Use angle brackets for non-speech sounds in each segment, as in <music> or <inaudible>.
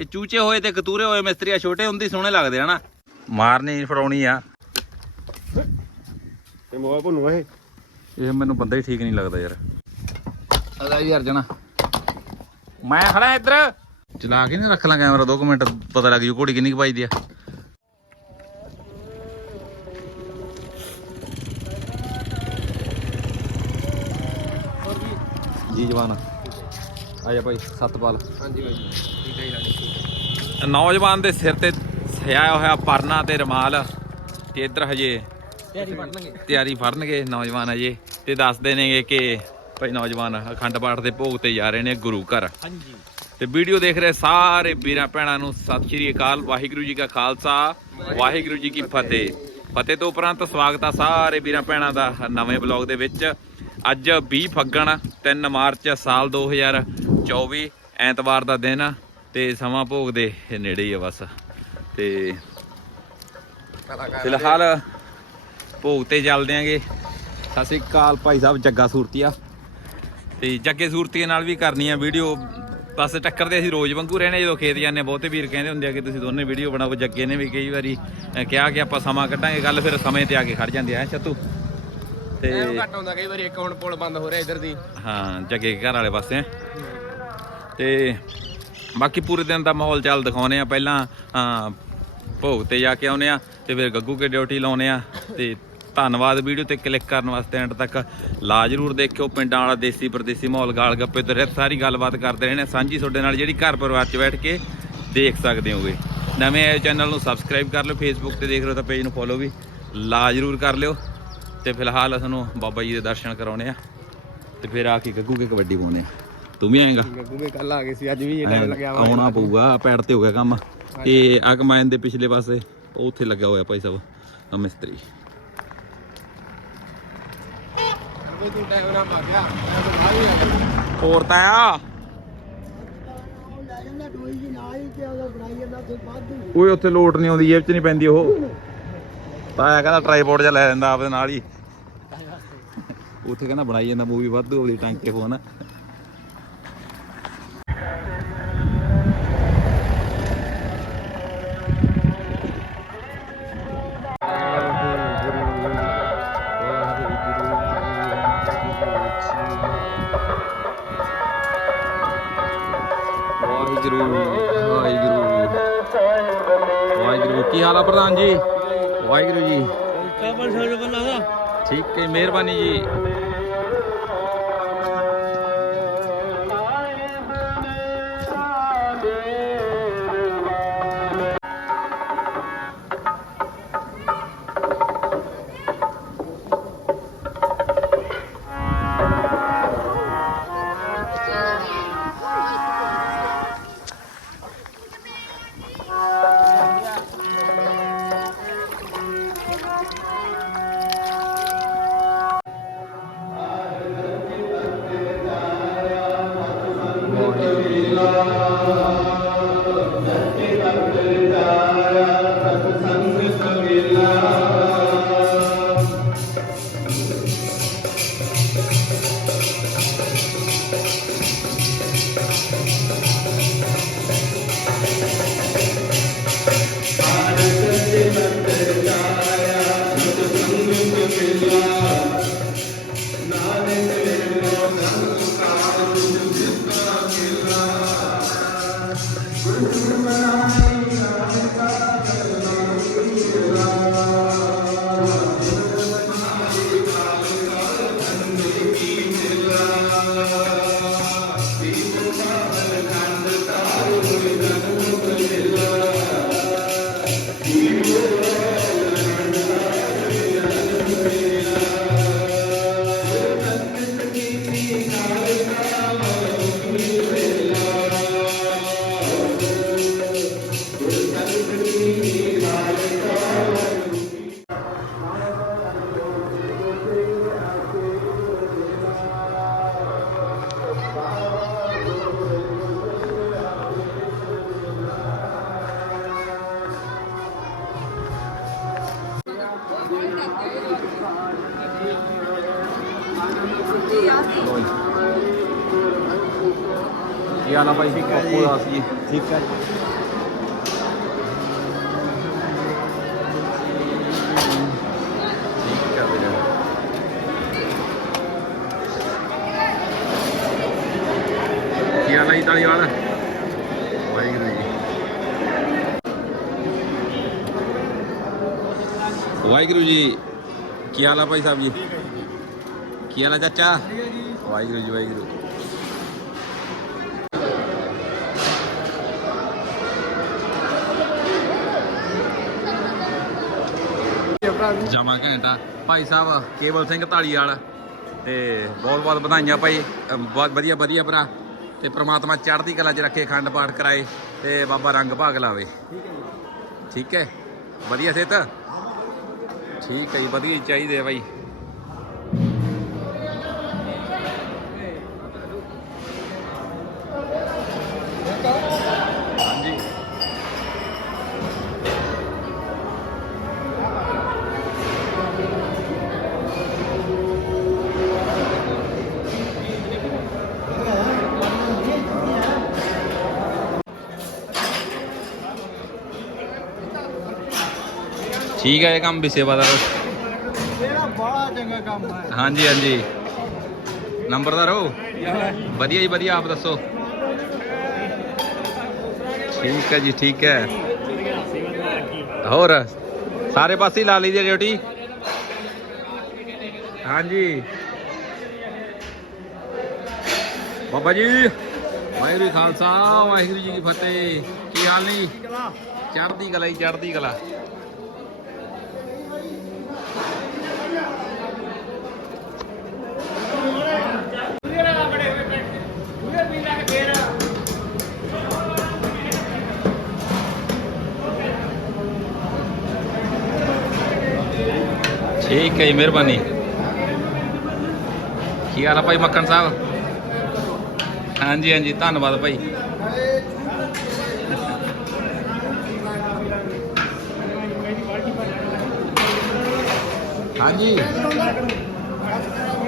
ਇਹ ਚੂਚੇ ਹੋਏ ਤੇ ਕਤੂਰੇ ਹੋਏ ਮਿਸਤਰੀ ਆ ਛੋਟੇ ਹੁੰਦੇ ਸੋਹਣੇ ਲੱਗਦੇ ਹਨਾ ਮਾਰਨੀ ਫੜਾਉਣੀ ਆ। ਤੇ ਮੋਬਾਈਲ ਭੁੰਨੂ ਇਹ। ਇਹ ਮੈਨੂੰ ਬੰਦਾ ਹੀ ਠੀਕ ਨਹੀਂ ਲੱਗਦਾ ਯਾਰ। ਅਦਾ ਜੀ ਅਰਜਣਾ ਮੈਂ ਖੜਾ ਇੱਧਰ। ਚਲਾ ਕੇ ਨਹੀਂ ਰੱਖ ਲਾਂ ਕੈਮਰਾ 2 ਮਿੰਟ ਪਤਾ ਲੱਗ ਜੂ ਘੋੜੀ ਕਿੰਨੀ ਕੁ ਪਾਈ ਦੀ ਆ। ਜੀ ਜਵਾਨ। ਆ ਜਾ ਭਾਈ ਸਤਪਾਲ ਹਾਂਜੀ ਜੀ ਨੌਜਵਾਨ ਦੇ ਸਿਰ ਤੇ ਸਿਆਇਆ ਹੋਇਆ ਪਰਨਾ ਤੇ ਰਮਾਲ ਤੇ ਇੱਧਰ ਹਜੇ ਤਿਆਰੀ ਫੜਨਗੇ ਨੌਜਵਾਨ ਅਜੇ ਤੇ ਦੱਸਦੇ ਨੇਗੇ ਕਿ ਭਾਈ ਨੌਜਵਾਨ ਅਖੰਡ ਪਾਠ ਦੇ ਭੋਗ ਤੇ ਜਾ ਰਹੇ ਨੇ ਗੁਰੂ ਘਰ। ਹਾਂਜੀ। ਤੇ ਵੀਡੀਓ ਦੇਖ ਰਹੇ ਸਾਰੇ ਵੀਰਾਂ ਭੈਣਾਂ ਨੂੰ ਸਤਿ ਸ਼੍ਰੀ ਅਕਾਲ ਵਾਹਿਗੁਰੂ ਜੀ ਕਾ ਖਾਲਸਾ ਵਾਹਿਗੁਰੂ ਜੀ ਕੀ ਫਤਿਹ। ਫਤਿਹ ਤੋਂ ਉਪਰੰਤ ਸਵਾਗਤ ਆ ਸਾਰੇ ਵੀਰਾਂ ਭੈਣਾਂ ਦਾ ਨਵੇਂ ਬਲੌਗ ਦੇ ਵਿੱਚ। ਅੱਜ 20 ਫੱਗਣ 3 ਮਾਰਚ ਸਾਲ 2024 ਐਤਵਾਰ ਦਾ ਦਿਨ। ਤੇ ਸਮਾਂ ਭੋਗ ਦੇ ਨੇੜੇ ਹੀ ਆ ਬਸ। ਤੇ ਫਿਲਹਾਲ ਭੋਗ ਤੇ ਚੱਲਦੇ ਆਂਗੇ। ਸਤਿ ਸ਼੍ਰੀ ਅਕਾਲ ਭਾਈ ਸਾਹਿਬ ਜੱਗਾ ਸੂਰਤੀਆ। ਤੇ ਜੱਗੇ ਸੂਰਤੀਏ ਨਾਲ ਵੀ ਕਰਨੀ ਆ ਵੀਡੀਓ। ਬਸ ਟੱਕਰਦੇ ਅਸੀਂ ਰੋਜ਼ ਵਾਂਗੂ ਰਹਿਣੇ ਜਦੋਂ ਖੇਤ ਜਾਂਦੇ ਬਹੁਤੇ ਵੀਰ ਕਹਿੰਦੇ ਹੁੰਦੇ ਆ ਕਿ ਤੁਸੀਂ ਦੋਨੇ ਵੀਡੀਓ ਬਣਾਓ ਜੱਗੇ ਨੇ ਵੀ ਕਈ ਵਾਰੀ ਕਿਹਾ ਕਿ ਆਪਾਂ ਸਮਾਂ ਕੱਢਾਂਗੇ ਗੱਲ ਫਿਰ ਸਮੇਂ ਤੇ ਆ ਕੇ ਖੜ ਜਾਂਦੇ ਆ ਛੱਤੂ? ਤੇ ਘੱਟ ਆਉਂਦਾ ਕਈ ਵਾਰੀ ਇੱਕ ਹੁਣ ਪੁਲ ਬੰਦ ਹੋ ਰਿਹਾ ਇੱਧਰ ਦੀ। ਹਾਂ ਜੱਗੇ ਘਰ ਵਾਲੇ ਪਾਸੇ ਤੇ ਬਾਕੀ ਪੂਰੇ ਦਿਨ ਦਾ ਮਾਹੌਲ ਚੱਲ ਦਿਖਾਉਨੇ ਆ। ਪਹਿਲਾਂ ਭੋਗ ਤੇ ਜਾ ਕੇ ਆਉਨੇ ਆ ਤੇ ਫਿਰ ਗੱਗੂ ਕੇ ਡਿਊਟੀ ਲਾਉਨੇ ਆ ਤੇ ਧੰਨਵਾਦ ਵੀਡੀਓ ਤੇ ਕਲਿੱਕ ਕਰਨ ਵਾਸਤੇ ਐਂਡ ਤੱਕ ਲਾ ਜਰੂਰ ਦੇਖਿਓ। ਪਿੰਡਾਂ ਵਾਲਾ ਦੇਸੀ ਪਰਦੇਸੀ ਮਾਹੌਲ ਗਾਲ ਗੱਪੇ ਤੇ ਰਹਿ ਸਾਰੀ ਗੱਲਬਾਤ ਕਰਦੇ ਰਹਿਣੇ। ਸਾਂਝੀ ਤੁਹਾਡੇ ਨਾਲ ਜਿਹੜੀ ਘਰ ਪਰਿਵਾਰ 'ਚ ਬੈਠ ਕੇ ਦੇਖ ਸਕਦੇ ਹੋਗੇ। ਨਵੇਂ ਆਏ ਚੈਨਲ ਨੂੰ ਸਬਸਕ੍ਰਾਈਬ ਕਰ ਲਿਓ। ਫੇਸਬੁੱਕ ਤੇ ਦੇਖ ਰਹੇ ਹੋ ਤਾਂ ਪੇਜ ਨੂੰ ਫੋਲੋ ਵੀ ਲਾ ਜਰੂਰ ਕਰ ਲਿਓ। ਤੇ ਫਿਲਹਾਲ ਤੁਹਾਨੂੰ ਬਾਬਾ ਜੀ ਦੇ ਦਰਸ਼ਨ ਕਰਾਉਣੇ ਆ। ਤੇ ਫਿਰ ਆ ਕੇ ਗੱਗੂ ਕੇ ਕਬੱਡੀ ਪਾਉਣੇ ਆ। ਤੂੰ ਵੀ ਆਏਗਾ। ਗੱਗੂ ਦੇ ਕੱਲ ਆ ਗਏ ਸੀ ਅੱਜ ਵੀ ਇਹ ਟਾਈਮ ਲੱਗਿਆ ਵਾ। ਆਉਣਾ ਪਊਗਾ ਪੈੜ ਤੇ ਹੋ ਗਿਆ ਕੰਮ। ਇਹ ਅਗਮਾਇਨ ਦੇ ਪਿਛਲੇ ਪਾਸੇ ਉਹ ਉੱਥੇ ਲੱਗਾ ਹੋਇਆ ਭਾਈ ਸਾਹਿਬ ਆ ਮਿਸਤਰੀ। ਤੂੰ ਤਾਂ ਆ ਹੋਰ ਤਾਂ ਆ। ਓਏ ਉੱਥੇ ਲੋਟ ਨਹੀਂ ਆਉਂਦੀ ਜੇਬ 'ਚ ਨਹੀਂ ਪੈਂਦੀ ਉਹ। ਤਾਇਆ ਕਹਿੰਦਾ ਟਰਾਈਪੋਡ ਜਿਹਾ ਲੈ ਲੈਂਦਾ ਆਪਦੇ ਨਾਲ ਹੀ। ਉੱਥੇ ਕਹਿੰਦਾ ਬਣਾਈ ਜਾਂਦਾ ਮੂਵੀ ਵਾਧੂ ਉਹਦੀ ਟਾਂਕੇ ਫੋਨ ਕੀ ਆਲਾ ਭਾਈ? ਠੀਕ ਹੈ ਜੀ। ਦੱਸ ਜੀ? ਠੀਕ ਹੈ ਜੀ। ਕੀ ਆਲਾ ਇਤਾਲੀ ਵਾਲਾ ਵਾਹਿਗੁਰੂ ਜੀ। ਵਾਹਿਗੁਰੂ ਜੀ ਕੀ ਹਾਲ ਆ ਭਾਈ ਸਾਹਿਬ ਜੀ? ਕੀ ਹਾਲ ਆ ਚਾਚਾ? ਵਾਹਿਗੁਰੂ ਜੀ, ਵਾਹਿਗੁਰੂ। ਜਮਾ ਘੰਟਾ। ਭਾਈ ਸਾਹਿਬ, ਕੇਵਲ ਸਿੰਘ ਢਾਲੀਵਾਲ ਤੇ ਬਹੁਤ ਬਹੁਤ ਵਧਾਈਆਂ ਭਾਈ। ਬਹੁਤ ਵਧੀਆ ਵਧੀਆ ਭਰਾ। ਤੇ ਪ੍ਰਮਾਤਮਾ ਚੜ੍ਹਦੀ ਕਲਾ 'ਚ ਰੱਖੇ ਖੰਡ ਪਾਠ ਕਰਾਏ ਤੇ ਬਾਬਾ ਰੰਗ ਭਾਗ ਲਾਵੇ। ਠੀਕ ਹੈ? ਵਧੀਆ ਸਿਹਤ? ਠੀਕ ਹੈ ਜੀ, ਵਧੀਆ ਚਾਹੀਦੇ ਆ ਭਾਈ। ਠੀਕ ਹੈ ਇਹ ਕੰਮ ਵੀ ਸੇਵਾਦਾਰ ਮੇਰਾ ਬੜਾ ਚੰਗਾ ਕੰਮ ਹੈ। ਹਾਂਜੀ ਹਾਂਜੀ। ਨੰਬਰਦਾਰ ਹੋ ਵਧੀਆ ਜੀ ਵਧੀਆ ਆਪ ਦੱਸੋ। ਠੀਕ ਹੈ ਜੀ ਠੀਕ ਹੈ। ਹੋਰ ਸਾਰੇ ਪਾਸੇ ਹੀ ਲਾ ਲਈ ਦੀ ਡਿਊਟੀ? ਹਾਂਜੀ। ਬਾਬਾ ਜੀ ਵਾਹਿਗੁਰੂ ਖਾਲਸਾ ਵਾਹਿਗੁਰੂ ਜੀ ਕੀ ਫਤਿਹ। ਕੀ ਹਾਲ ਨੇ? ਜੀ ਚੜ੍ਹਦੀ ਕਲਾ ਜੀ ਚੜ੍ਹਦੀ ਕਲਾ। ਠੀਕ ਹੈ ਜੀ ਮਿਹਰਬਾਨੀ। ਕੀ ਹਾਲ ਆ ਭਾਈ ਮੱਖਣ ਸਾਹਿਬ? ਹਾਂਜੀ ਹਾਂਜੀ ਧੰਨਵਾਦ ਭਾਈ। ਹਾਂਜੀ।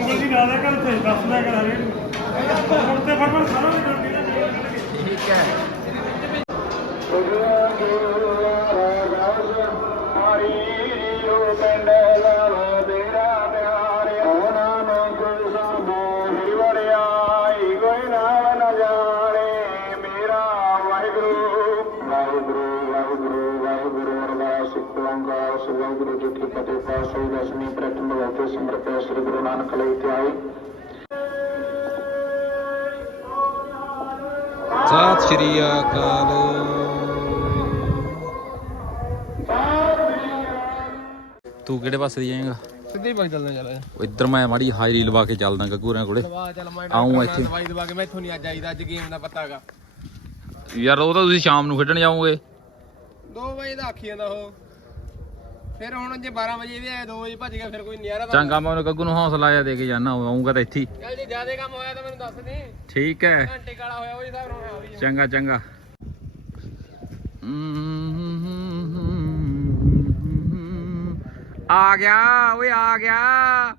ਜੀ ਗਾਣਾ ਕਰ ਤੇ ਦੱਸ ਦਿਆ ਕਰ ਹਰੇ ਹੁਣ ਤੇ ਫਰਮਾਨ ਸਾਰਾ ਠੀਕ ਹੈ। ਸਤਿ ਸ਼੍ਰੀ ਅਕਾਲ। ਤੂੰ ਕਿਹੜੇ ਪਾਸੇ ਦੀ ਜਾਏਗਾ ਸਿੱਧੀ ਪੱਕ ਚੱਲਣਾ ਚੱਲ। ਇੱਧਰ ਮੈਂ ਮਾੜੀ ਹਾਜ਼ਰੀ ਲਵਾ ਕੇ ਚੱਲਦਾ ਗੱਗੂਰਾਂ ਕੋਲੇ। ਮੈਂ ਆਊਂ ਇੱਥੇ। ਦਵਾਈ ਦਵਾ ਕੇ ਮੈਥੋਂ ਨਹੀਂ ਅੱਜ ਆਈਦਾ ਅੱਜ ਗੇਮ ਦਾ ਪਤਾ ਹੈਗਾ ਯਾਰ ਉਹ ਤਾਂ ਤੁਸੀਂ ਸ਼ਾਮ ਨੂੰ ਖੇਡਣ ਜਾਓਗੇ। 2 ਵਜੇ ਦਾ ਆਖੀ ਜਾਂਦਾ ਉਹ। ਫਿਰ ਹੁਣ ਜੇ 12 ਵਜੇ ਵੀ ਆਏ 2 ਵਜੇ ਭੱਜ ਗਿਆ ਫਿਰ ਕੋਈ ਨਿਆਰਾ ਚੰਗਾ ਮੈਂ ਉਹਨੂੰ ਗੱਗੂ ਨੂੰ ਹੌਸਲਾ ਜਿਹਾ ਦੇ ਕੇ ਜਾਣਾ ਆਉਂਗਾ ਤਾਂ ਇੱਥੇ ਹੀ। ਚੱਲ ਜੇ ਜ਼ਿਆਦਾ ਕੰਮ ਹੋਇਆ ਤਾਂ ਮੈਨੂੰ ਦੱਸ ਦੇ। ਠੀਕ ਹੈ। ਘੰਟੇ ਕਾਲਾ ਹੋਇਆ ਉਹ ਹਿਸਾਬ ਨਾਲ ਹੋਇਆ ਚੰਗਾ ਚੰਗਾ। ਆ ਗਿਆ ਓਏ ਆ ਗਿਆ।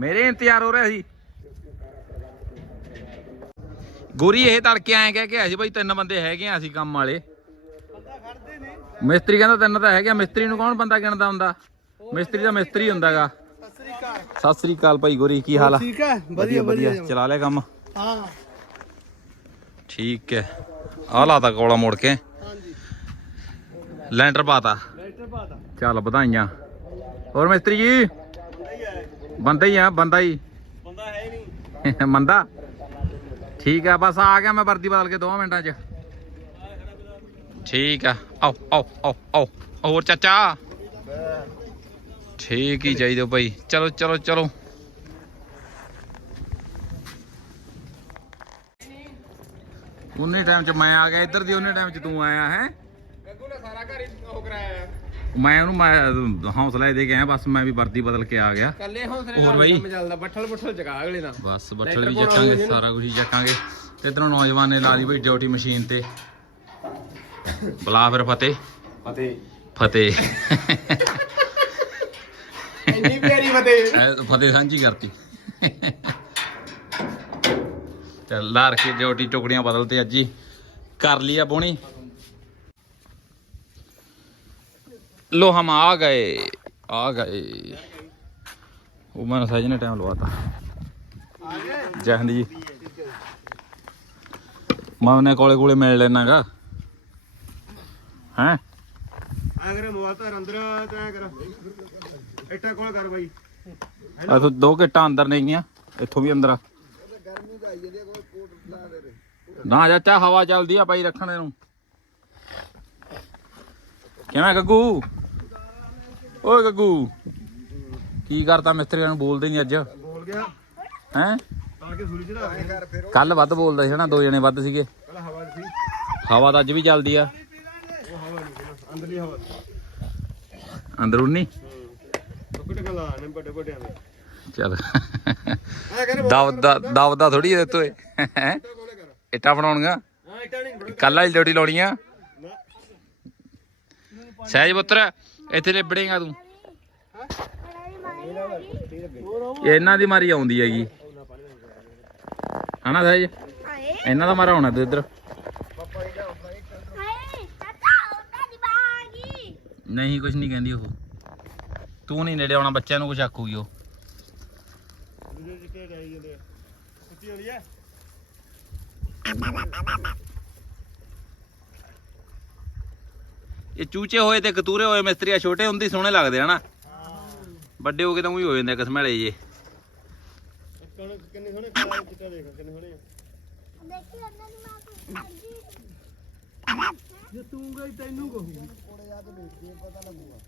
ਮੇਰੇ ਇੰਤਜ਼ਾਰ ਹੋ ਰਿਹਾ ਸੀ। ਗੋਰੀ ਇਹ ਤੜਕੇ ਆਏ ਕਹਿ ਕੇ ਆਇਆ ਸੀ ਭਾਈ ਤਿੰਨ ਬੰਦੇ ਹੈਗੇ ਆ ਅਸੀਂ ਕੰਮ ਵਾਲੇ। ਮਿਸਤਰੀ ਕਹਿੰਦਾ ਤਿੰਨ ਤਾਂ ਹੈਗੇ ਮਿਸਤਰੀ ਨੂੰ ਕੌਣ ਬੰਦਾ ਗਿਣਦਾ ਹੁੰਦਾ? ਮਿਸਤਰੀ ਦਾ ਮਿਸਤਰੀ ਹੁੰਦਾਗਾ। ਸਤਿ ਸ੍ਰੀ ਅਕਾਲ। ਭਾਈ ਗੋਰੀ ਕੀ ਹਾਲ ਆ? ਠੀਕ ਹੈ? ਵਧੀਆ ਵਧੀਆ ਚਲਾ ਲਿਆ ਕੰਮ? ਹਾਂ। ਠੀਕ ਹੈ। ਆ ਲਾਤਾ ਕੋਲਾ ਮੋੜ ਕੇ। ਹਾਂਜੀ। ਲੈਂਟਰ ਪਾਤਾ। ਲੈਟਰ ਪਾਤਾ। ਚੱਲ ਵਧਾਈਆਂ। ਹੋਰ ਮਿਸਤਰੀ ਜੀ? ਬੰਦਾ ਹੀ ਆ ਬੰਦਾ ਹੀ। ਬੰਦਾ ਹੈ ਹੀ ਨਹੀਂ। <laughs> ਮੰਦਾ? ਠੀਕ ਆ ਬਸ ਆ ਗਿਆ ਮੈਂ ਵਰਦੀ ਬਦਲ ਕੇ 2 ਮਿੰਟਾਂ 'ਚ। ਠੀਕ ਆ ਆਓ ਆਓ ਆਓ ਆਓ ਹੋਰ ਚਾਚਾ? ਠੀਕ ਹੀ ਚਾਹੀਦਾ ਭਾਈ ਚਲੋ ਚਲੋ ਚਲੋ। ਉਹਨੇ ਟਾਈਮ 'ਚ ਮੈਂ ਆ ਗਿਆ ਇੱਧਰ ਦੀ ਉਹਨੇ ਟਾਈਮ 'ਚ ਤੂੰ ਆਇਆ ਹੈ? ਗੱਗੂ ਨੇ ਸਾਰਾ ਘਰ ਹੀ ਉਹ ਕਰਾਇਆ। ਮੈਂ ਉਹਨੂੰ ਮੈਂ ਹੌਸਲਾ ਦੇ ਕੇ ਆਇਆ ਬਸ ਮੈਂ ਵੀ ਵਰਦੀ ਬਦਲ ਕੇ ਆ ਗਿਆ। ਕੱਲੇ ਹੌਸਲੇ ਨਾਲ? ਕੰਮ ਚੱਲਦਾ ਬੱਠਲ ਬੁੱਠਲ ਜਗਾ ਅਗਲੇ ਦਾ। ਬਸ ਬੱਠਲ ਵੀ ਹੋਊਗਾ ਸਾਰਾ ਕੁਝ ਚੱਕਾਂਗੇ ਤੇ ਇਧਰੋਂ ਨੌਜਵਾਨ ਨੇ ਲਾ ਲਈ ਬਈ ਡਿਊਟੀ ਮਸ਼ੀਨ ਤੇ। ਬੁਲਾ ਫਿਰ ਫਤਿਹ। ਫਤਿਹ। ਫਤਿਹ। ਇੰਨੀ ਪਿਆਰੀ ਫਤਿਹ। ਐ ਸਾਂਝੀ ਕਰਤੀ। ਚੱਲ ਲਾਰ ਕੇ ਜੋਟੀ ਟੁਕੜੀਆਂ ਬਦਲਤੇ ਅੱਜ ਹੀ। ਕਰ ਆ ਬੋਣੀ। ਲੋ ਹਮ ਆ ਗਏ। ਆ ਗਏ। ਉਹ ਮੈਨੂੰ ਸਾਜ ਨੇ ਟਾਈਮ ਲਵਾਤਾ। ਆ ਗਏ ਜਹਨ ਜੀ। ਮੈਂ ਉਹਨੇ ਕੋਲੇ ਕੋਲੇ ਮਿਲ ਲੈਣਾਗਾ। ਹੈ? ਅਗਰ ਮੋਬਾਈਲ ਤਾਂ ਅੰਦਰ ਤਾਂ ਕਰ। ਇੱਟਾ ਕੋਲ ਕਰ ਬਾਈ। ਆ ਤੂੰ ਦੋ ਕਿੱਟਾਂ ਅੰਦਰ ਨਹੀਂ ਗਈਆਂ ਇੱਥੋਂ ਵੀ ਅੰਦਰ ਆ। ਨਾ ਚਾਚਾ ਹਵਾ ਚੱਲਦੀ ਆ ਪਾਈ ਰੱਖਣ ਨੂੰ। ਕਿਵੇਂ ਗੱਗੂ? ਓਏ ਗੱਗੂ ਕੀ ਕਰਦਾ ਮਿਸਤਰੀਆਂ ਨੂੰ ਬੋਲਦੇ ਨਹੀਂ ਅੱਜ? ਬੋਲ ਗਿਆ। ਹੈ? ਕੱਲ ਵੱਧ ਬੋਲਦਾ ਸੀ ਨਾ ਦੋ ਜਣੇ ਵੱਧ ਸੀਗੇ। ਹਵਾ ਤਾਂ ਅੱਜ ਵੀ ਚੱਲਦੀ ਆ। ਅੰਦਰਲੀ ਹਵਾ। ਅੰਦਰੂਨੀ? ਹੂੰ। ਟੁੱਕ ਲਾ ਨੇ ਵੱਡੇ ਵੱਡਿਆਂ ਦੇ ਚੱਲ। ਦਬਦਾ ਦਬਦਾ ਥੋੜੀ ਇਹਦੇ ਤੋਂ ਕੋਲੇ ਇੱਟਾਂ ਬਣਾਉਣੀਆਂ ਹਾਂ ਇੱਟਾ ਨਹੀਂ ਬੜਾ ਕੱਲ ਵਾਲੀ ਡਿਊਟੀ ਲਾਉਣੀ ਆ ਸਹਿਜ ਪੁੱਤਰ ਇੱਥੇ ਲਿਬੜੇਗਾ ਤੂੰ। ਇਹ ਇਹਨਾਂ ਦੀ ਮਾਰੀ ਆਉਂਦੀ ਹੈਗੀ। ਹਨਾ ਸਹਿਜ? ਇਹਨਾਂ ਦਾ ਮਾਰਾ ਹੋਣਾ ਤੂੰ ਇੱਧਰ। ਨਹੀਂ ਕੁਝ ਨਹੀਂ ਕਹਿੰਦੀ ਉਹ। ਤੂੰ ਨਹੀਂ ਨੇੜੇ ਆਉਣਾ, ਬੱਚਿਆਂ ਨੂੰ ਕੁਝ ਆਖੂਗੀ ਉਹ। ਦੂਜੇ ਚਿੱਟੇ ਜਾਈ ਜਾਂਦੇ ਆ ਕੁੱਤੀ ਹੋਣੀ ਆ ਇਹ ਚੂਚੇ ਹੋਏ ਤੇ ਕਤੂਰੇ ਹੋਏ, ਮਿਸਤਰੀਆ ਛੋਟੇ ਹੁੰਦੇ ਸੋਹਣੇ ਲੱਗਦੇ ਹਨਾ ਵੱਡੇ ਹੋ ਕੇ ਤਾਂ ਉਹੀ ਹੋ ਜਾਂਦੇ ਕਸਮੇਲੇ ਜੇ। ਕਿੰਨੇ ਸੋਹਣੇ ਕਾਲਾ ਚਿੱਟਾ ਦੇਖ ਕਿੰਨੇ ਸੋਹਣੇ ਆ ਜੇ ਤੂੰ ਗਈ ਤੈਨੂੰ ਕਹੂਗੀ। ਕੋਲੇ ਜਾ ਕੇ ਦੇਖ ਕੇ ਪਤਾ ਲੱਗੂਗਾ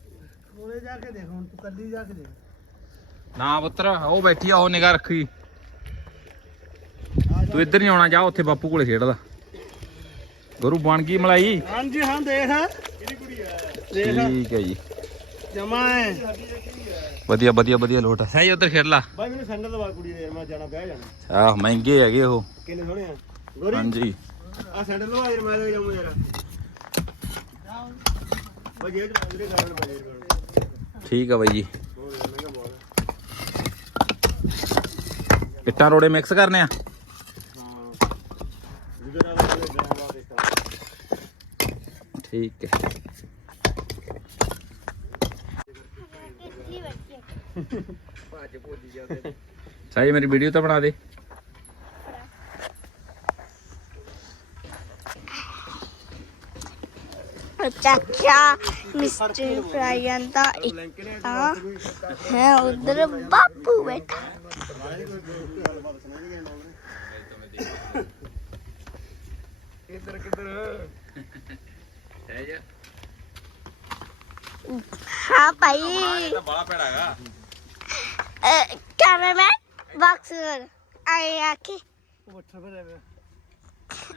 ਕੋਲੇ ਜਾ ਕੇ ਦੇਖ ਹੁਣ ਤੂੰ ਕੱਲੀ ਜਾ ਕੇ ਦੇਖ। ਨਾ ਪੁੱਤਰ ਉਹ ਬੈਠੀ ਆ ਉਹ ਨਿਗਾਹ ਰੱਖੀ। ਤੂੰ ਇੱਧਰ ਨਹੀਂ ਆਉਣਾ ਜਾ ਉੱਥੇ ਬਾਪੂ ਕੋਲੇ ਖੇਡਦਾ। ਗੁਰੂ ਬਣ ਗਈ ਮਲਾਈ। ਹਾਂਜੀ ਹਾਂ ਦੇਖ। ਕਿਹੜੀ ਕੁੜੀ ਆ ਦੇਖ। ਠੀਕ ਹੈ ਜੀ। ਜਮਾ ਹੈ ਵਧੀਆ ਵਧੀਆ ਵਧੀਆ ਲੋਟ ਹੈ ਜੀ ਉੱਧਰ ਖੇਡ ਲਾ। ਬਾਈ ਮੈਨੂੰ ਸੈਂਡਲ ਦਵਾ ਕੁੜੀ ਦੇ ਯਾਰ ਮੈਂ ਜਾਣਾ ਬਹਿ ਜਾਣਾ। ਆਹ ਮਹਿੰਗੇ ਹੈਗੇ ਉਹ। ਕਿੰਨੇ ਸੋਹਣੇ ਆ। ਗੋਰੀ। ਹਾਂਜੀ। ਆ ਸੈਂਡਲ ਦਵਾ ਯਾਰ ਮੈਂ ਤਾਂ ਜਾਊਂ ਯਾਰ ਬਜੇ ਚ ਬਾਜਰੇ ਗਾਣ ਬਜੇ ਠੀਕ ਆ ਬਾਈ ਜੀ। ਇੱਟਾਂ ਰੋੜੇ ਮਿਕਸ ਕਰਨੇ ਆ? ਠੀਕ ਹੈ। ਭੱਜ ਭੁੱਜ ਜਾਂਦੇ ਸਾਈ ਮੇਰੀ ਵੀਡੀਓ ਤਾਂ ਬਣਾ ਦੇ। ਚਾਚਾ ਮਿਸਟਰੀ ਫਰਾਈਆਂ ਦਾ ਇੱਟਾ ਹੈ ਉਧਰ। ਬਾਪੂ ਬੈਠਾ। ਇੱਧਰ ਕਿੱਧਰ ਹਾਂ ਭਾਈ। ਬੜਾ ਭੈੜਾ ਹੈਗਾ ਕੈਮਰਾਮੈਨ ਬਾਕਸ ਆਏ ਆਕੇ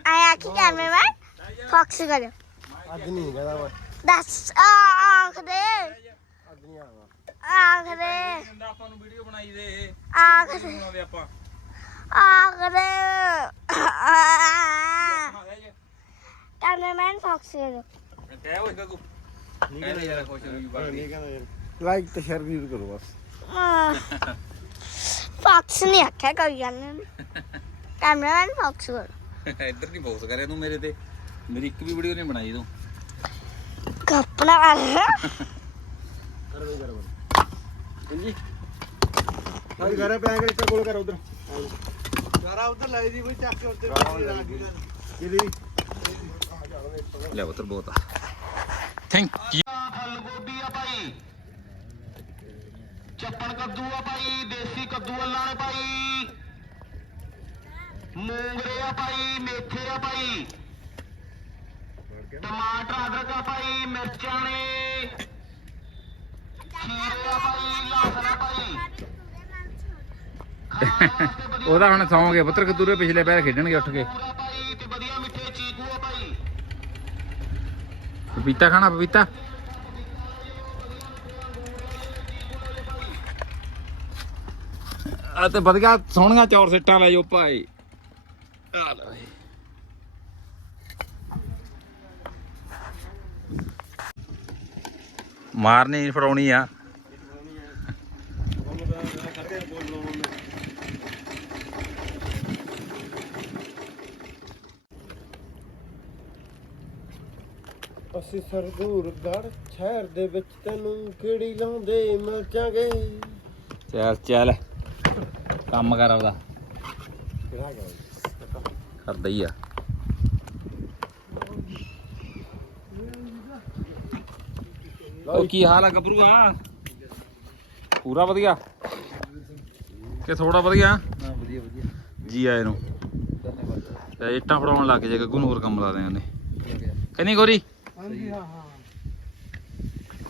ਆਏ ਆਕੇ ਕੈਮਰਾਮੈਨ ਫੋਕਸ ਕਰ ਅੱਜ ਨਹੀਂ ਕਹਦਾ ਵਾ। ਦੱਸ ਆਖ ਦੇ। ਅੱਜ ਨਹੀਂ ਆਵਾ ਆਖ ਦੇ। ਕਹਿੰਦਾ ਆਪਾਂ ਨੂੰ ਵੀਡੀਓ ਬਣਾਈ ਦੇ। ਆਖ ਦੇ। ਬਣਾਉਂਦੇ ਆਪਾਂ। ਆਖ ਦੇ। ਕੈਮਰਾਮੈਨ ਫੋਕਸ ਕਰ ਕਹਿ ਓਏ ਗੱਗੂ ਕਹਿੰਦੇ ਯਾਰ। ਖੁਸ਼ ਹੋਈ ਬਾਕੀ ਨਹੀਂ ਕਹਿੰਦਾ ਯਾਰ। ਲਾਈਕ ਤੇ ਸ਼ੇਅਰ ਵੀ ਕਰੋ ਬਸ। ਫੋਕਸ ਨਹੀਂ ਆਖਿਆ ਕੋਈ ਗੱਲ ਨਹੀਂ ਕੈਮਰਾਮੈਨ ਫੋਕਸ ਕਰ। ਇੱਧਰ ਨਹੀਂ ਫੋਕਸ ਕਰਿਆ ਤੂੰ ਮੇਰੇ ਤੇ। ਮੇਰੀ ਇੱਕ ਵੀ ਵੀਡੀਓ ਨਹੀਂ ਬਣਾਈ ਤੂੰ। ਕਰ ਕਰ ਬਸ ਹਾਂਜੀ। ਹਾਂ ਘਰੇ ਪਿਆ ਕੇ ਇੱਕ ਕੋਲ ਕਰ ਉਧਰ। ਸਾਰਾ ਉਧਰ ਲੈ ਜੀ ਕੋਈ ਚੱਕ ਕੇ ਉੱਤੇ ਕਿਹਦੀ? ਲੈ ਪੁੱਤਰ ਬਹੁਤ ਆ। ਥੈਂਕ ਯੂ ਫੁੱਲ ਗੋਭੀ ਆ ਭਾਈ ਚੱਪਣ ਕੱਦੂ ਆ ਭਾਈ ਦੇਸੀ ਕੱਦੂ ਅੱਲਾ ਨੇ ਭਾਈ ਮੂੰਗਰੇ ਆ ਭਾਈ ਮੇਥੇ ਆ ਭਾਈ ਟਮਾਟਰ ਅਦਰਕ ਆ ਭਾਈ ਮਿਰਚਾਂ ਨੇ ਖੀਰੇ ਆ ਭਾਈ ਲਸਣ ਆ ਭਾਈ ਉਹਦਾ ਹੁਣ ਸੌਂਗੇ, ਪੁੱਤਰ ਕਤੂਰੇ ਪਿਛਲੇ ਪੈਰ ਖੇਡਣਗੇ ਉੱਠ ਕੇ। ਪਪੀਤਾ ਖਾਣਾ, ਪਪੀਤਾ? ਆ ਤੇ ਵਧੀਆ, ਸੋਹਣੀਆਂ ਚੌਰ ਸਿੱਟਾਂ ਲੈ ਜੋ ਭਾਈ। ਆ ਲੈ ਮਾਰਨੀ ਫੜਾਉਣੀ ਆ। ਅਸੀਂ ਸਰਦੂਰ ਗੜ ਸ਼ਹਿਰ ਦੇ ਵਿੱਚ ਤੈਨੂੰ ਕਿਹੜੀ ਲਾਉਂਦੇ ਮਿਲ ਜਾਗੇ ਚੱਲ ਚੱਲ। ਕੰਮ ਕਰ ਆਪਦਾ। ਕਰਦਾ ਹੀ ਆ। ਉਹ ਕੀ ਹਾਲ ਆ ਗੱਭਰੂਆ? ਪੂਰਾ ਵਧੀਆ? ਕਿ ਥੋੜਾ ਵਧੀਆ? ਹਾਂ ਵਧੀਆ ਵਧੀਆ। ਜੀ ਆਏ ਨੂੰ। ਤੇ ਇੱਟਾਂ ਫੜਾਉਣ ਲੱਗ ਜੇ ਗੱਗੂ ਨੂੰ ਹੋਰ ਕੰਮ ਲਾ ਦੇਣੇ ਕਹਿੰਨੀ ਗੋਰੀ? ਹਾਂਜੀ ਹਾਂ। ਹਾਂ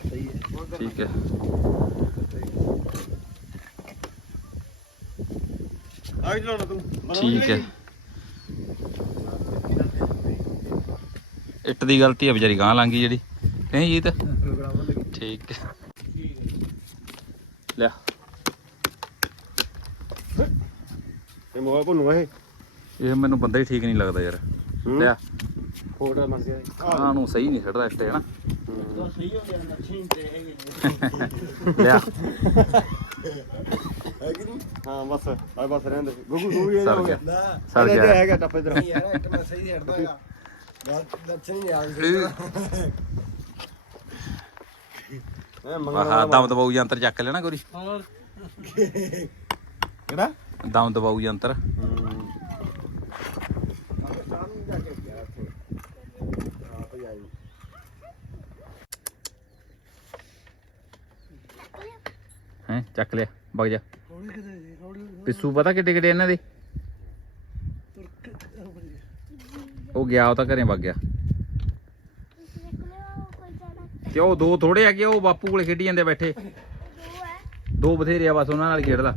ਸਹੀ ਹੈ। ਠੀਕ ਹੈ। ਆ ਵੀ ਚਲਾਉਣਾ ਤੂੰ। ਠੀਕ ਹੈ। ਇੱਟ ਦੀ ਗਲਤੀ ਹੈ ਵਿਚਾਰੀ ਗਾਂ ਲੰਗੀ ਜਿਹੜੀ। ਕਹੀਂ ਜੀਤ? ਠੀਕ ਹੈ। ਲੈ। ਇਹ ਮੋਬਾਈਲ ਭੁੱਲੂਗਾ ਇਹ। ਇਹ ਮੈਨੂੰ ਬੰਦਾ ਹੀ ਠੀਕ ਨਹੀਂ ਲੱਗਦਾ ਯਾਰ। ਲਿਆ ਫੋਟੋ ਬਣ ਗਿਆ ਆਹ ਨੂੰ ਸਹੀ ਨਹੀਂ ਖੜਦਾ ਇੱਟ ਹੈ ਨਾ ਸਹੀ ਹੋ ਗਿਆ ਮੱਛੀ ਤੇ ਹੈਗੇ ਲਿਆ ਹੈ ਕਿ ਨਹੀਂ ਹਾਂ ਬਸ ਆ ਬਸ ਰਹਿੰਦੇ। ਗੁੱਗੂ ਤੂੰ ਵੀ ਇਹ ਸੜ ਹੋ ਗਿਆ। ਗਿਆ। ਸੜ ਗਿਆ। ਹੈਗਾ ਟੱਪ ਇਧਰ। ਯਾਰ ਇੱਕ ਮੈਂ ਸਹੀ ਹਟਦਾਗਾ ਦੱਸਣ ਨਹੀਂ ਆ ਆਹ ਦਮ ਦਬਾਊ ਯੰਤਰ ਚੱਕ ਲੈਣਾ ਗੋਰੀ। ਕਿਹੜਾ? ਦਮ ਦਬਾਊ ਯੰਤਰ ਹੈ ਚੱਕ ਲਿਆ ਵਗ ਜਾ। ਪਿੱਸੂ ਪਤਾ ਕਿੱਡੇ ਕਿੱਡੇ ਇਹਨਾਂ ਦੇ? ਉਹ ਗਿਆ ਉਹ ਤਾਂ ਘਰੇ ਵਗ ਗਿਆ। ਤੇ ਉਹ ਦੋ ਥੋੜੇ ਆ ਕਿ ਉਹ ਬਾਪੂ ਕੋਲੇ ਖੇਡੀ ਜਾਂਦੇ ਬੈਠੇ। ਦੋ ਬਥੇਰੇ ਆ ਬਸ ਉਹਨਾਂ ਨਾਲ ਹੀ ਖੇਡ ਲਾ।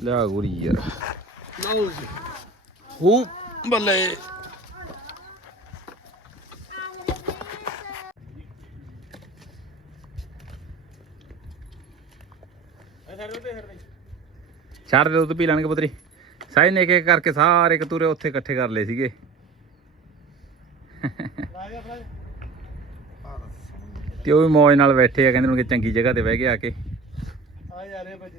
ਲਿਆ ਗੁਰੀ ਯਾਰ। ਲਓ ਜੀ। ਹੂ ਬੱਲੇ। ਛੱਡ ਦੇ ਦੁੱਧ ਪੀ ਲੈਣਗੇ ਪੁੱਤਰੀ। ਸਾਈ ਨੇ ਇੱਕ ਇੱਕ ਕਰਕੇ ਸਾਰੇ ਕਤੂਰੇ ਉੱਥੇ ਇਕੱਠੇ ਕਰ ਲਏ ਸੀਗੇ। ਤੇ ਉਹ ਵੀ ਮੌਜ ਨਾਲ ਬੈਠੇ ਆ, ਕਹਿੰਦੇ ਨੂੰ ਕਿ ਚੰਗੀ ਜਗ੍ਹਾ ਤੇ ਬਹਿ ਕੇ ਆ ਕੇ। ਆ ਜਾ ਰਹੇ ਭਾਜੀ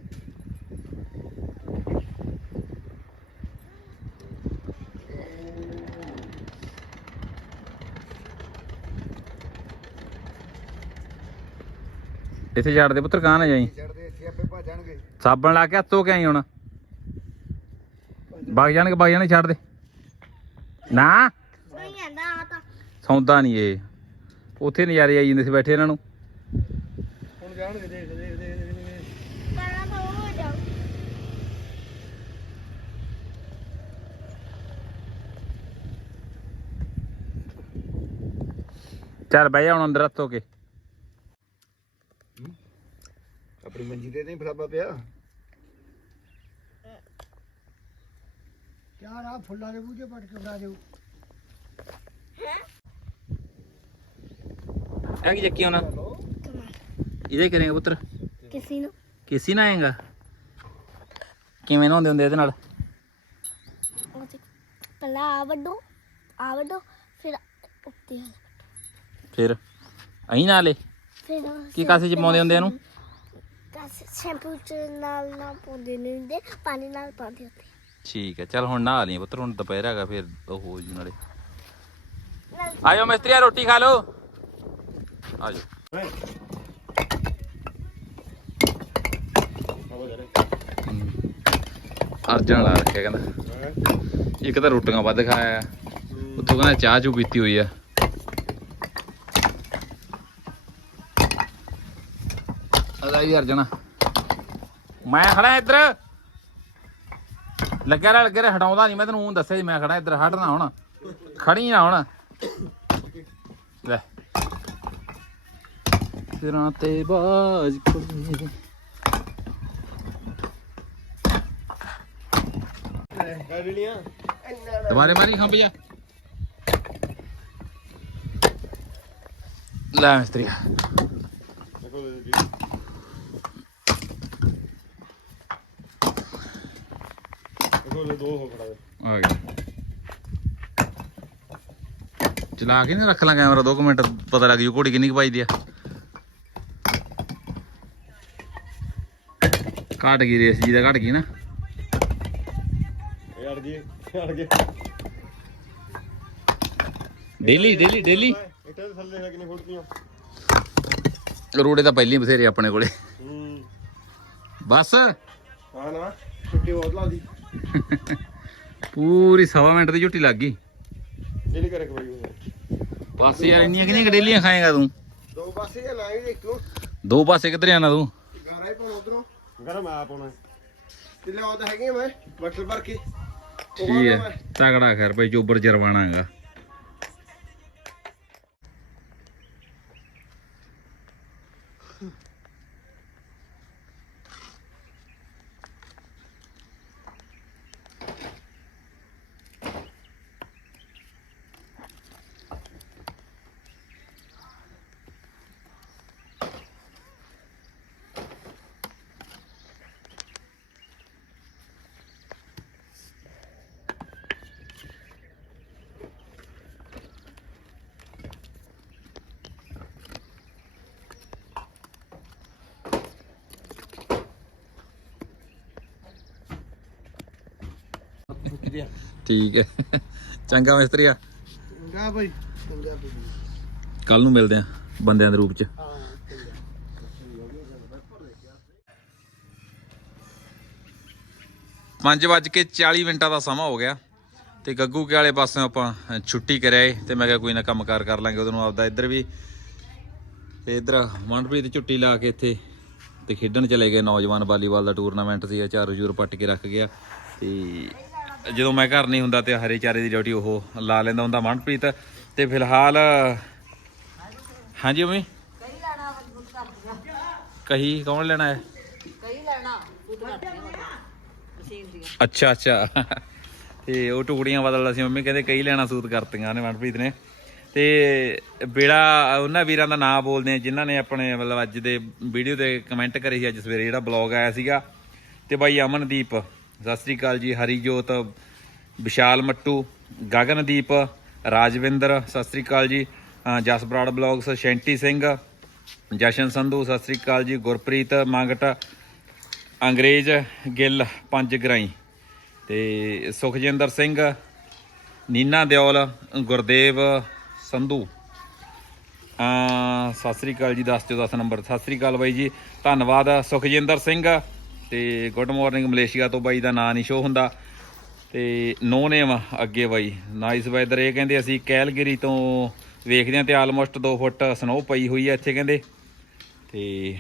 ਇੱਥੇ ਛੱਡ ਦੇ ਪੁੱਤਰ, ਕਾਂ ਨਾ ਜਾਈ? ਛੱਡਦੇ ਇੱਥੇ ਸਾਬਣ ਲਾ ਕੇ ਹੱਥ ਕੇ ਆਈ ਹੁਣ? ਵਗ ਜਾਣਗੇ ਵਗ ਜਾਣਗੇ ਛੱਡ ਦੇ। ਨਾ। ਨਹੀਂ ਆਂਦਾ ਆ ਤਾਂ। ਸੌਂਦਾ ਨਹੀਂ ਇਹ। ਉੱਥੇ ਨਜ਼ਾਰੇ ਆਈ ਜਾਂਦੇ ਸੀ ਬੈਠੇ ਇਹਨਾਂ ਨੂੰ। ਹੁਣ ਜਾਣਗੇ ਦੇਖ ਦੇਖ ਦੇਖ ਦੇਖ। ਪਹਿਲਾਂ ਤਾਂ ਉਹ ਹੋ ਜਾਊ ਚੱਲ ਬਹਿ ਜਾ ਹੁਣ ਅੰਦਰ ਹੱਥ ਕੇ। ਆਪਣੀ ਮੰਜੀ ਤੇ ਨਹੀਂ ਫਲਾਬਾ ਪਿਆ? ਯਾਰ ਆ ਫੁੱਲਾਂ ਦੇ ਬੂਝੇ ਪਟ ਕੇ ਉਡਾ ਦਿਓ। ਆ ਕੀ ਚੱਕੀ ਹੋਣਾ ਇਹਦੇ ਕਰੇਗਾ ਪੁੱਤਰ। ਕਿਸੇ ਨੂੰ। ਕਿਸੇ ਨਾ ਆਏਗਾ? ਕਿਵੇਂ ਨਹਾਉਂਦੇ ਹੁੰਦੇ ਇਹਦੇ ਨਾਲ? ਪਹਿਲਾਂ ਆ ਵੱਡੋ ਆ ਵੱਡੋ ਫਿਰ ਉੱਤੇ ਆ ਫਿਰ ਅਹੀਂ ਨਾਲੇ ਫਿਰ ਕੀ ਕਾਸੇ ਚ ਪਾਉਂਦੇ ਹੁੰਦੇ ਇਹਨੂੰ? ਸ਼ੈਂਪੂ ਚ ਨਾਲ ਨਾ ਪਾਉਂਦੇ ਨਹੀਂ ਹੁੰਦੇ ਪਾਣੀ ਨਾਲ ਪਾਉਂਦੇ ਹੁੰਦੇ ਠੀਕ ਹੈ ਚੱਲ ਹੁਣ ਨਹਾ ਲਈ ਪੁੱਤਰ ਹੁਣ ਦੁਪਹਿਰ ਹੈਗਾ ਫਿਰ ਉਹ ਹੋ ਜੂ ਨਾਲੇ। ਆਜੋ ਮਿਸਤਰੀਆ ਰੋਟੀ ਖਾ ਲਓ। ਆਜੋ। ਅਰਜਨ ਲਾ ਰੱਖਿਆ ਕਹਿੰਦਾ। ਇੱਕ ਤਾਂ ਰੋਟੀਆਂ ਵੱਧ ਖਾਇਆ। ਉੱਥੋਂ ਕਹਿੰਦਾ ਚਾਹ ਚੂ ਪੀਤੀ ਹੋਈ ਆ। ਅਦਾ ਜੀ ਅਰਜਨ। ਮੈਂ ਖੜਾ ਇੱਧਰ। ਲੱਗਿਆ ਰਿਹਾ ਲੱਗਿਆ ਰਿਹਾ, ਹਟਾਉਂਦਾ ਨਹੀਂ ਮੈਂ ਤੈਨੂੰ ਊਂ ਦੱਸਿਆ ਸੀ, ਮੈਂ ਖੜਾ ਇੱਧਰ ਹਟਣਾ ਹੁਣ। ਖੜੀ ਨਾ ਹੁਣ। ਲੈ। ਸਿਰਾਂ ਤੇ ਬਾਜ ਕੋਈ ਦੁਬਾਰੇ ਮਾਰੀ ਖੰਭ ਜਾ। ਲੈ ਮਿਸਤਰੀਆ ਦੇਖੋ ਜੀ ਦੇਖੋ ਲੈ ਦੋ ਹੋ ਖੜਾ ਹੈ। ਆ ਗਿਆ। ਚਲਾ ਕੇ ਨਹੀਂ ਰੱਖ ਲਾਂ ਕੈਮਰਾ 2 ਮਿੰਟ ਪਤਾ ਲੱਗ ਜੂ ਘੋੜੀ ਕਿੰਨੀ ਕੁ ਪਾਈਦੀ ਆ। ਘਟ ਗਈ ਰੇਸ ਜੀ ਦਾ ਘਟ ਗਈ ਨਾ। ਇਹ ਅੜ ਗਈ ਅੜ ਗਈ। Daily daily daily. ਇੱਟਾਂ ਦੇ ਥੱਲੇ ਕਿੰਨੀ ਫੁੱਟ ਦੀਆਂ ਰੋੜੇ ਤਾਂ ਪਹਿਲੀ ਬਥੇਰੇ ਆਪਣੇ ਕੋਲੇ। ਹੂੰ। ਬਸ। ਹਾਂ ਨਾ ਛੁੱਟੀ ਬਹੁਤ ਲਾਦੀ ਪੂਰੀ ਸਵਾ ਮਿੰਟ ਦੀ ਝੁੱਟੀ ਲੱਗ ਗਈ। ਦਿਲ ਕਰੇ ਕੋਈ ਨਹੀਂ ਬਸ ਯਾਰ ਇੰਨੀਆਂ ਕਿੰਨੀਆਂ ਗਡੇਲੀਆਂ ਖਾਏਗਾ ਤੂੰ? ਦੋ ਪਾਸੇ ਜਾਂ ਲਾਈ ਦੇਖੋ ਦੋ ਪਾਸੇ ਕਿੱਧਰ ਜਾਣਾ ਤੂੰ? ਗਾਰਾ ਹੀ ਪਾਉਣਾ ਉਧਰੋਂ। ਗਰਮ ਆ ਪਾਉਣਾ। ਤੇ ਲਿਆਉਂਦਾ ਹੈਗੇ ਮੈਂ ਬਟਲ ਭਰ ਕੇ। ਠੀਕ ਹੈ। ਤਗੜਾ ਕਰ ਭਾਈ ਚੋਬਰ ਜਰਵਾਣਾ ਠੀਕ ਹੈ। ਚੰਗਾ ਮਿਸਤਰੀਆ ਗਾ ਭਾਈ ਚੰਗਾ ਭਾਈ ਕੱਲ ਨੂੰ ਮਿਲਦੇ ਆ ਬੰਦਿਆਂ ਦੇ ਰੂਪ ਚ। ਪੰਜ ਵੱਜ ਕੇ 40 ਮਿੰਟਾਂ ਦਾ ਸਮਾਂ ਹੋ ਗਿਆ ਤੇ ਗੱਗੂ ਕੇ ਵਾਲੇ ਪਾਸਿਓਂ ਆਪਾਂ ਛੁੱਟੀ ਕਰਿਆਏ ਤੇ ਮੈਂ ਕਿਹਾ ਕੋਈ ਨਾ ਕੰਮਕਾਰ ਕਰ ਲਾਂਗੇ ਉਹਨੂੰ ਆਪਦਾ ਇੱਧਰ ਵੀ। ਤੇ ਇੱਧਰ ਮਨਪ੍ਰੀਤ ਝੁੱਟੀ ਲਾ ਕੇ ਇੱਥੇ ਤੇ ਖੇਡਣ ਚਲੇ ਗਏ। ਨੌਜਵਾਨ ਵਾਲੀਬਾਲ ਦਾ ਟੂਰਨਾਮੈਂਟ ਸੀ ਚਾਰ ਜੂਰ ਪੱਟ ਕੇ ਰੱਖ ਗਿਆ ਤੇ ਜਦੋਂ ਮੈਂ ਘਰ ਨਹੀਂ ਹੁੰਦਾ ਤੇ ਹਰੇ ਚਾਰੇ ਦੀ ਡਿਊਟੀ ਉਹ ਲਾ ਲੈਂਦਾ ਹੁੰਦਾ ਮਨਪ੍ਰੀਤ। ਤੇ ਫਿਲਹਾਲ ਹਾਂਜੀ ਮੰਮੀ? ਕਹੀ ਕੌਣ ਲੈਣਾ ਹੈ? ਅੱਛਾ ਅੱਛਾ। ਤੇ ਉਹ ਟੁਕੜੀਆਂ ਬਦਲਦਾ ਸੀ ਮੰਮੀ ਕਹਿੰਦੇ ਕਈ ਲੈਣਾ ਸੂਤ ਕਰਤੀਆਂ ਨੇ ਮਨਪ੍ਰੀਤ ਨੇ। ਤੇ ਬੇੜਾ ਉਹਨਾਂ ਵੀਰਾਂ ਦਾ ਨਾਮ ਬੋਲਦੇ ਆ ਜਿਨ੍ਹਾਂ ਨੇ ਆਪਣੇ ਮਤਲਬ ਅੱਜ ਦੇ ਵੀਡੀਓ ਤੇ ਕਮੈਂਟ ਕਰੇ ਸੀ ਅੱਜ ਸਵੇਰੇ ਜਿਹੜਾ ਬਲੌਗ ਆਇਆ ਸੀਗਾ। ਤੇ ਬਾਈ ਅਮਨਦੀਪ। ਸਤਿ ਸ੍ਰੀ ਅਕਾਲ ਜੀ ਹਰੀਜੋਤ ਵਿਸ਼ਾਲ ਮੱਟੂ ਗਗਨਦੀਪ ਰਾਜਵਿੰਦਰ ਸਤਿ ਸ੍ਰੀ ਅਕਾਲ ਜੀ ਅ, ਜਸ ਬਰਾੜ ਬਲੌਗਸ ਸ਼ੈਂਟੀ ਸਿੰਘ ਜਸ਼ਨ ਸੰਧੂ ਸਤਿ ਸ੍ਰੀ ਅਕਾਲ ਜੀ ਗੁਰਪ੍ਰੀਤ ਮੰਗਟ ਅੰਗਰੇਜ਼ ਗਿੱਲ ਪੰਜ ਗਰਾਈ। ਤੇ ਸੁਖਜਿੰਦਰ ਸਿੰਘ ਨੀਨਾ ਦਿਓਲ ਗੁਰਦੇਵ ਸੰਧੂ। ਆ ਸਤਿ ਸ੍ਰੀ ਅਕਾਲ ਜੀ 10 ਚੋਂ 10 ਨੰਬਰ। ਸਤਿ ਸ੍ਰੀ ਅਕਾਲ ਬਾਈ ਜੀ ਧੰਨਵਾਦ ਸੁਖਜਿੰਦਰ ਸਿੰਘ। ਤੇ ਗੁੱਡ ਮਾਰਨਿੰਗ ਮਲੇਸ਼ੀਆ ਤੋਂ ਬਾਈ ਦਾ ਨਾਂ ਨਹੀਂ ਸ਼ੋ ਹੁੰਦਾ। ਤੇ ਨੋ ਨੇਮ ਅੱਗੇ ਬਾਈ। ਨਾਈਸ ਵੈਦਰ ਇਹ ਕਹਿੰਦੇ ਅਸੀਂ ਕੈਲਗਰੀ ਤੋਂ ਵੇਖਦੇ ਹਾਂ ਤੇ ਆਲਮੋਸਟ 2 ਫੁੱਟ ਸਨੋ ਪਈ ਹੋਈ ਹੈ ਇੱਥੇ ਕਹਿੰਦੇ। ਤੇ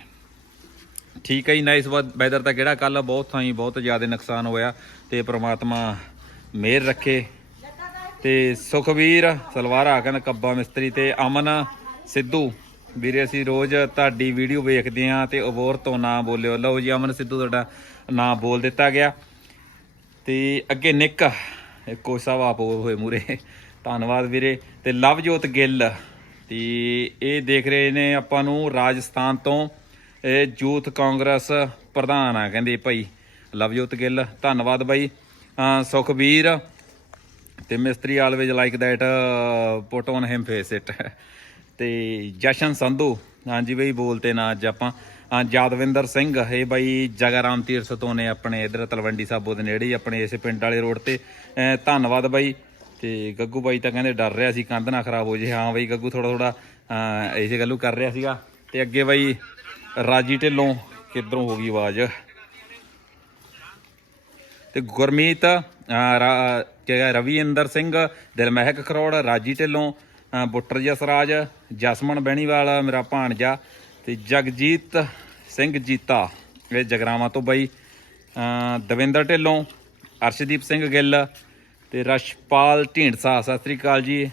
ਠੀਕ ਹੈ ਜੀ ਨਾਈਸ ਵੈਦਰ ਤਾਂ ਕਿਹੜਾ ਕੱਲ ਬਹੁਤ ਥਾਈਂ ਬਹੁਤ ਜ਼ਿਆਦਾ ਨੁਕਸਾਨ ਹੋਇਆ ਤੇ ਪ੍ਰਮਾਤਮਾ ਮਿਹਰ ਰੱਖੇ। ਤੇ ਸੁਖਵੀਰ ਸਲਵਾਰਾ ਕਹਿੰਦਾ, ਕੱਬਾ ਮਿਸਤਰੀ ਤੇ ਅਮਨ ਸਿੱਧੂ। ਵੀਰੇ, ਅਸੀਂ ਰੋਜ਼ ਤੁਹਾਡੀ ਵੀਡੀਓ ਵੇਖਦੇ ਆਂ ਤੇ ਅਬੋਰ ਤੋਂ ਨਾਂ ਬੋਲਿਓ। ਲਓ ਜੀ, ਅਮਨ ਸਿੱਧੂ ਤੁਹਾਡਾ ਨਾਂ ਬੋਲ ਦਿੱਤਾ ਗਿਆ। ਤੇ ਅੱਗੇ ਨਿੱਕ ਕੋਚ ਸਾਹਿਬ ਆਪ ਹੋਏ ਮੂਰੇ ਧੰਨਵਾਦ ਵੀਰੇ। ਤੇ ਲਵਜੋਤ ਗਿੱਲ, ਤੇ ਇਹ ਦੇਖ ਰਹੇ ਨੇ ਆਪਾਂ ਨੂੰ ਰਾਜਸਥਾਨ ਤੋਂ। ਇਹ ਯੂਥ ਕਾਂਗਰਸ ਪ੍ਰਧਾਨ ਆ ਕਹਿੰਦੇ ਭਾਈ ਲਵਜੋਤ ਗਿੱਲ। ਧੰਨਵਾਦ ਬਾਈ। ਸੁਖਬੀਰ ਤੇ ਮਿਸਤਰੀ always like that, put on him face it. ਤੇ ਜਸ਼ਨ ਸੰਧੂ। ਹਾਂਜੀ ਬਈ ਬੋਲਤੇ ਨਾ ਅੱਜ ਆਪਾਂ। ਹਾਂ ਜਾਦਵਿੰਦਰ ਸਿੰਘ ਇਹ ਬਾਈ ਜਗਰਾਮ ਤੀਰਥ ਤੋਂ ਨੇ ਆਪਣੇ ਇਧਰ ਤਲਵੰਡੀ ਸਾਬੋ ਦੇ ਨੇੜੇ ਹੀ ਆਪਣੇ ਇਸੇ ਪਿੰਡ ਵਾਲੇ ਰੋਡ ਤੇ। ਧੰਨਵਾਦ ਬਾਈ। ਤੇ ਗੱਗੂ ਬਾਈ ਤਾਂ ਕਹਿੰਦੇ ਡਰ ਰਿਹਾ ਸੀ ਕੰਧ ਨਾ ਖਰਾਬ ਹੋ ਜੇ। ਹਾਂ ਬਾਈ ਗੱਗੂ ਥੋੜਾ ਥੋੜਾ ਇਸੇ ਗੱਲੂ ਕਰ ਰਿਹਾ ਸੀਗਾ। ਤੇ ਅੱਗੇ ਬਾਈ ਰਾਜੀ ਢਿੱਲੋਂ ਕਿੱਧਰੋਂ ਹੋ ਗਈ ਆਵਾਜ਼? ਤੇ ਗੁਰਮੀਤ ਅਹ, ਰਾ- ਕੀ ਹੈ, ਰਵੀਂਦਰ ਸਿੰਘ ਦਿਲਮਹਿਕ ਖਰੋੜ ਰਾਜੀ ਢਿੱਲੋਂ ਬੁੱਟਰ ਜਸਰਾਜ ਜਸਮਨ ਬੈਣੀਵਾਲ ਮੇਰਾ ਭਾਣਜਾ ਤੇ ਜਗਜੀਤ ਸਿੰਘ ਜੀਤਾ। ਇਹ ਜਗਰਾਵਾਂ ਤੋਂ ਬਈ ਦਵਿੰਦਰ ਢਿੱਲੋਂ ਅਰਸ਼ਦੀਪ ਸਿੰਘ ਗਿੱਲ ਤੇ ਰਸ਼ਪਾਲ ਢੀਂਡਸਾ। ਸਤਿ ਸ੍ਰੀ ਅਕਾਲ ਜੀ।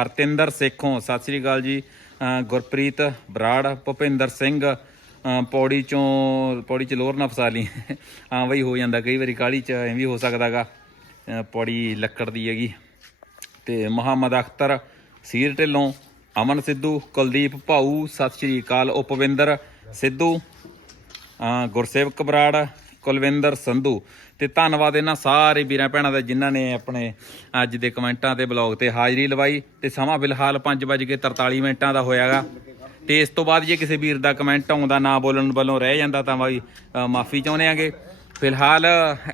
ਹਰਤਿੰਦਰ ਸੇਖੋਂ ਸਤਿ ਸ੍ਰੀ ਅਕਾਲ ਜੀ। ਗੁਰਪ੍ਰੀਤ ਬਰਾੜ ਭੁਪਿੰਦਰ ਸਿੰਘ ਪੌੜੀ ਚੋਂ ਪੌੜੀ ਚ ਲੋਰ ਨਾ ਫਸਾ ਲਈ। ਹਾਂ ਬਈ ਹੋ ਜਾਂਦਾ ਕਈ ਵਾਰੀ ਕਾਲੀ ਚ ਐਵੇਂ ਵੀ ਹੋ ਸਕਦਾਗਾ। ਅਹ, ਪੌੜੀ ਲੱਕੜ ਦੀ ਹੈਗੀ। ਤੇ ਮੁਹੰਮਦ ਅਖਤਰ ਸੀਰ ਢਿੱਲੋਂ, ਅਮਨ ਸਿੱਧੂ, ਕੁਲਦੀਪ ਭਾਊ, ਸਤਿ ਸ਼੍ਰੀ ਅਕਾਲ ਉਪਵਿੰਦਰ ਸਿੱਧੂ ਅਹ ਗੁਰਸੇਵਕ ਬਰਾੜ ਕੁਲਵਿੰਦਰ ਸੰਧੂ। ਤੇ ਧੰਨਵਾਦ ਇਹਨਾਂ ਸਾਰੇ ਵੀਰਾਂ ਭੈਣਾਂ ਦਾ ਜਿਨ੍ਹਾਂ ਨੇ ਆਪਣੇ ਅੱਜ ਦੇ ਕਮੈਂਟਾਂ ਤੇ ਬਲੌਗ ਤੇ ਹਾਜ਼ਰੀ ਲਵਾਈ। ਤੇ ਸਮਾਂ ਫਿਲਹਾਲ 5:43 ਮਿੰਟਾਂ ਦਾ ਹੋਇਆਗਾ। ਤੇ ਇਸ ਤੋਂ ਬਾਅਦ ਜੇ ਕਿਸੇ ਵੀਰ ਦਾ ਕਮੈਂਟ ਆਉਂਦਾ, ਨਾ ਬੋਲਣ ਵੱਲੋਂ ਰਹਿ ਜਾਂਦਾ, ਤਾਂ ਬਾਈ ਮਾਫੀ ਚਾਹੁੰਦੇ ਆਂਗੇ। ਫਿਲਹਾਲ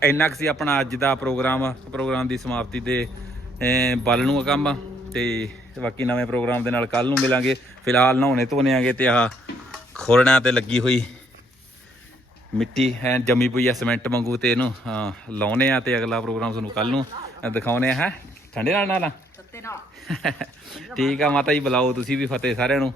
ਇੰਨਾ ਕੁ ਸੀ ਆਪਣਾ ਅੱਜ ਦਾ ਪ੍ਰੋਗਰਾਮ ਪ੍ਰੋਗਰਾਮ ਦੀ ਸਮਾਪਤੀ ਤੇ ਬਲ ਨੂੰ ਕੰਮ ਤੇ ਬਾਕੀ ਨਵੇਂ ਪ੍ਰੋਗਰਾਮ ਦੇ ਨਾਲ ਕੱਲ ਨੂੰ ਮਿਲਾਂਗੇ। ਫਿਲਹਾਲ ਨਹਾਉਣੇ ਧੋਣੇ ਆਂਗੇ ਤੇ ਆਹ ਖੋਰਣਿਆਂ ਤੇ ਲੱਗੀ ਹੋਈ ਮਿੱਟੀ ਹੈ ਜੰਮੀ ਪਈ ਆ ਸਿਮੈਂਟ ਵਾਂਗੂ ਤੇ ਇਹਨੂੰ ਲਾਉਨੇ ਆ ਤੇ ਅਗਲਾ ਪ੍ਰੋਗਰਾਮ ਤੁਹਾਨੂੰ ਕੱਲ ਨੂੰ ਅਹ, ਦਿਖਾਉਨੇ ਆ ਹੈ? ਠੰਡੇ ਨਾਲ ਨਾਲ ਠੀਕ ਆ ਮਾਤਾ ਜੀ ਬੁਲਾਓ ਤੁਸੀਂ ਵੀ ਫਤਿਹ ਸਾਰਿਆਂ ਨੂੰ।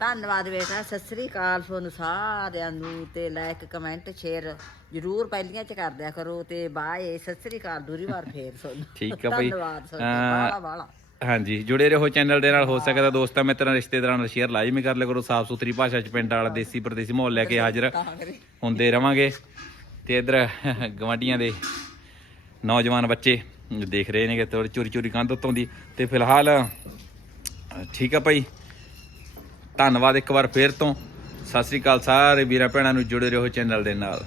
ਧੰਨਵਾਦ ਬੇਟਾ ਸਤਿ ਸ੍ਰੀ ਅਕਾਲ ਤੁਹਾਨੂੰ ਸਾਰਿਆਂ ਨੂੰ ਤੇ ਲਾਇਕ ਕਮੈਂਟ ਸ਼ੇਅਰ ਜਰੂਰ ਪਹਿਲੀਆਂ ਚ ਕਰ ਦਿਆ ਕਰੋ ਤੇ ਬਾਏ ਸਤਿ ਸ੍ਰੀ ਅਕਾਲ ਦੂਰੀ ਵਾਰ ਫੇਰ ਤੁਹਾਨੂੰ ਠੀਕ ਆ ਭਾਈ ਧੰਨਵਾਦ ਅਹ, ਬਾਲਾ ਬਾਲਾ ਹਾਂਜੀ ਜੁੜੇ ਰਹੋ ਚੈਨਲ ਦੇ ਨਾਲ ਹੋ ਸਕਦਾ ਦੋਸਤਾਂ ਮਿੱਤਰਾਂ ਰਿਸ਼ਤੇਦਾਰਾਂ ਨਾਲ ਸ਼ੇਅਰ ਲਾਜ਼ਮੀ ਕਰ ਲਿਆ ਕਰੋ ਸਾਫ਼ ਸੁਥਰੀ ਭਾਸ਼ਾ ਚ ਪਿੰਡ ਵਾਲਾ ਦੇਸੀ ਪਰਦੇਸੀ ਮਾਹੌਲ ਲੈ ਕੇ ਹਾਜ਼ਰ ਹੁੰਦੇ ਰਵਾਂਗੇ। ਤੇ ਇਧਰ ਗਵਾਂਡੀਆਂ ਦੇ ਨੌਜਵਾਨ ਬੱਚੇ ਦੇਖ ਰਹੇ ਨੇਗੇ ਤੇ ਚੋਰੀ ਚੋਰੀ ਕੰਧ ਉੱਤੋਂ ਦੀ। ਤੇ ਫਿਲਹਾਲ ਠੀਕ ਆ ਭਾਈ। ਧੰਨਵਾਦ ਇੱਕ ਵਾਰ ਫੇਰ ਤੋਂ। ਸਤਿ ਸ੍ਰੀ ਅਕਾਲ ਸਾਰੇ ਵੀਰਾਂ ਭੈਣਾਂ ਨੂੰ ਜੁੜੇ ਰਹੋ ਚੈਨਲ ਦੇ ਨਾਲ।